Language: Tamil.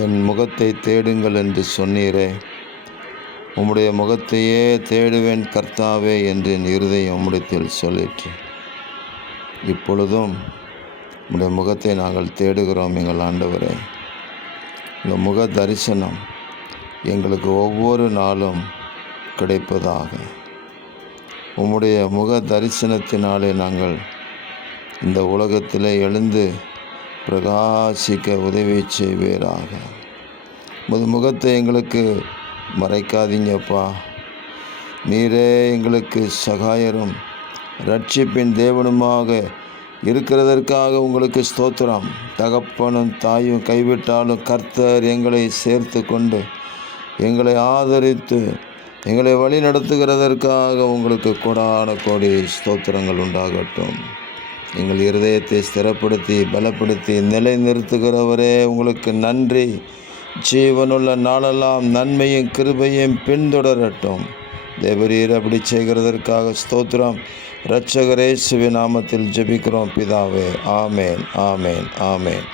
என் முகத்தை தேடுங்கள் என்று சொன்னீரே. உம்முடைய முகத்தையே தேடுவேன் கர்த்தாவே என்று என் இருதயம் உம்மிடத்தில் சொல்லிற்று. இப்பொழுதும் உம்முடைய முகத்தை நாங்கள் தேடுகிறோம் எங்கள் ஆண்டவரே. உங்கள் முக தரிசனம் எங்களுக்கு ஒவ்வொரு நாளும் கிடைப்பதாக. உம்முடைய முக தரிசனத்தினாலே நாங்கள் இந்த உலகத்தில் எழுந்து பிரகாசிக்க உதவி செய்வீராக. உமது முகத்தை எங்களுக்கு மறைக்காதீங்கப்பா. நீரே எங்களுக்கு சகாயரும் ரட்சிப்பின் தேவனுமாக இருக்கிறதற்காக உங்களுக்கு ஸ்தோத்திரம். தகப்பனும் தாயும் கைவிட்டாலும் கர்த்தர் எங்களை சேர்த்து கொண்டு எங்களை ஆதரித்து எங்களை வழி நடத்துகிறதற்காக உங்களுக்கு கோடான கோடி ஸ்தோத்திரங்கள் உண்டாகட்டும். எங்கள் இருதயத்தை ஸ்திரப்படுத்தி பலப்படுத்தி நிலை நிறுத்துகிறவரே உங்களுக்கு நன்றி. ஜீவனுள்ள நாளெல்லாம் நன்மையும் கிருபையும் பின்தொடரட்டும். தேவரீர் அப்படி செய்கிறதற்காக ஸ்தோத்திரம். இரட்சகர் இயேசுவின் நாமத்தில் ஜெபிக்கிறோம் பிதாவே. ஆமேன், ஆமேன், ஆமேன்.